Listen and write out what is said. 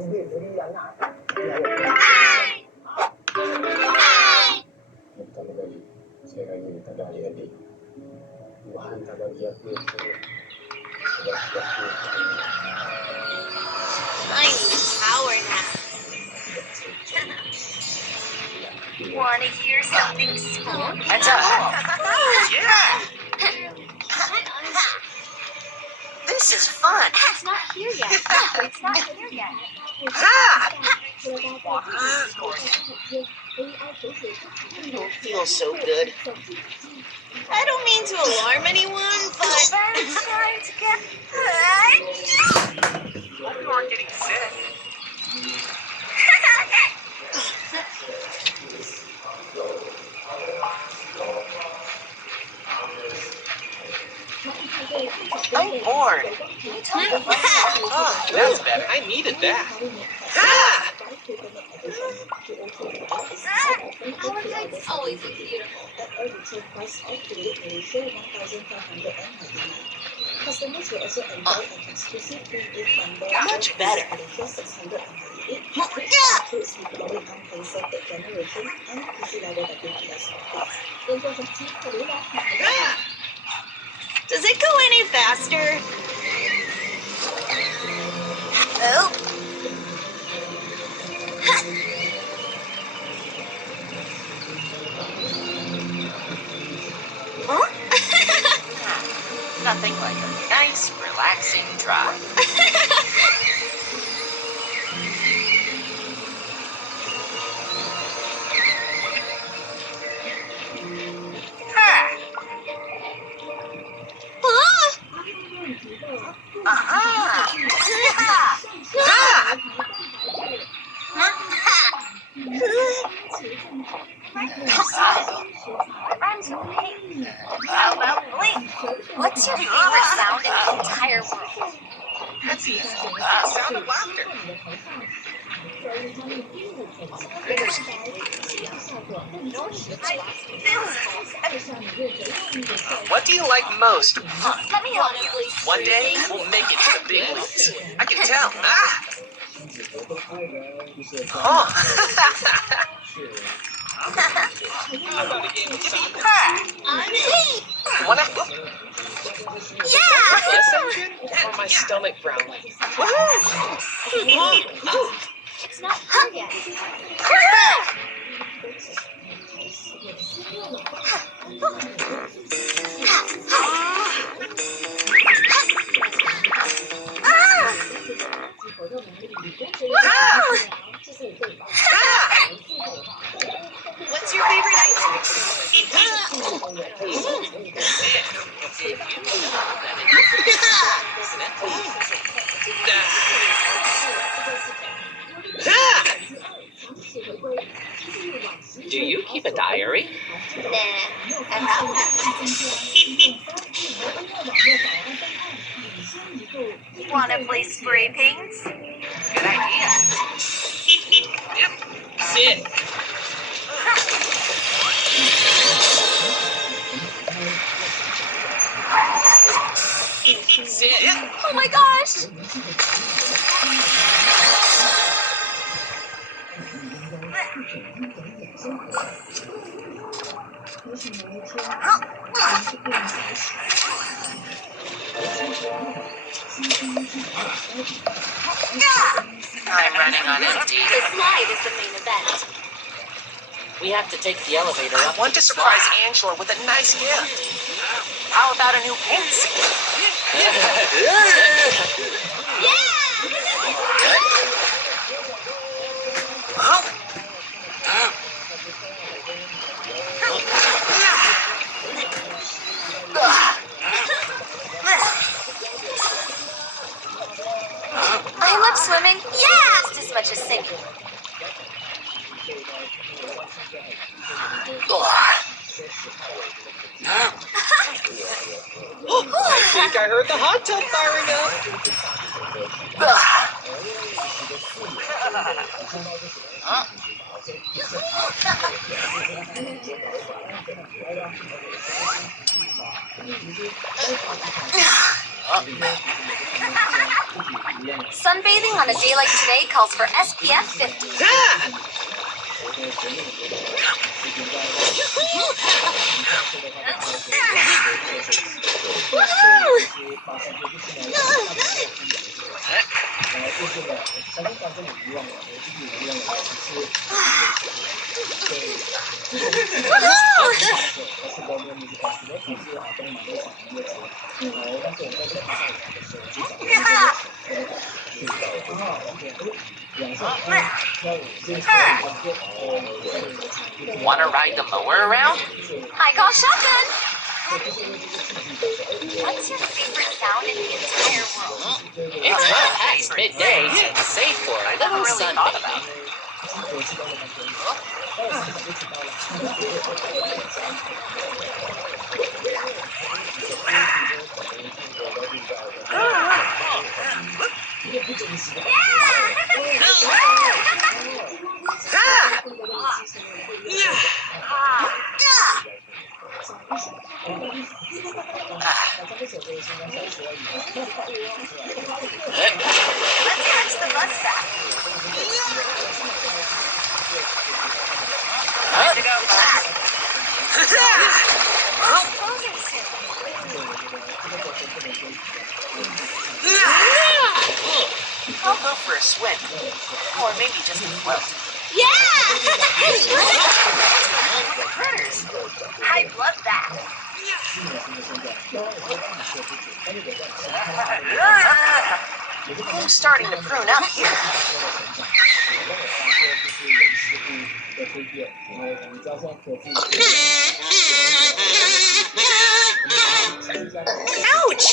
Talagang saya lagi tak ada adik-adik. Tuhan tak bagi aku yang terbaik. Sebab aku I need power now. Want to hear something spooky? Heads up! Yeah! This is fun! It's not here yet. It's not here yet. Ha! It feels so good. I don't mean to alarm anyone, but I'm trying to get. Hope you aren't getting sick. I'm bored. Can you tell me the fun? Oh, that's better. I needed that. Ha! Our heights always look beautiful. Much better. Does it go any faster? Oh. Huh? Nothing like a nice, relaxing drive. Well, wait. What's your favorite sound in the entire world? That's easy. Sound of laughter. What do you like most? Let me help you. One day, we'll make it to the big leagues. I can tell. Ah! Oh. Wanna? Yeah! Yes, engine? Or my stomach growling? It's not here yet. What's your favorite ice Do you keep a diary? Nah, I have one. Wanna play spray paints? Good idea. Yep. Sit. Sit. Oh my gosh! I'm running on empty. The slide is the main event. We have to take the elevator up. I want to surprise Angela with a nice gift. How about a new pencil? I love swimming, just as much as singing. I think I heard the hot tub firing up. Sunbathing on a day like today calls for SPF 50. Want to ride the mower around? I call shotgun. What's your favorite sound in the entire world? It's well past midday and safe for a little sunbathing. Let's catch the bus back. Time to go back. Closing soon. I'll go for a swim. Or maybe just a float. Yeah! Critters. I'd love that. Who's starting to prune up here? Ouch!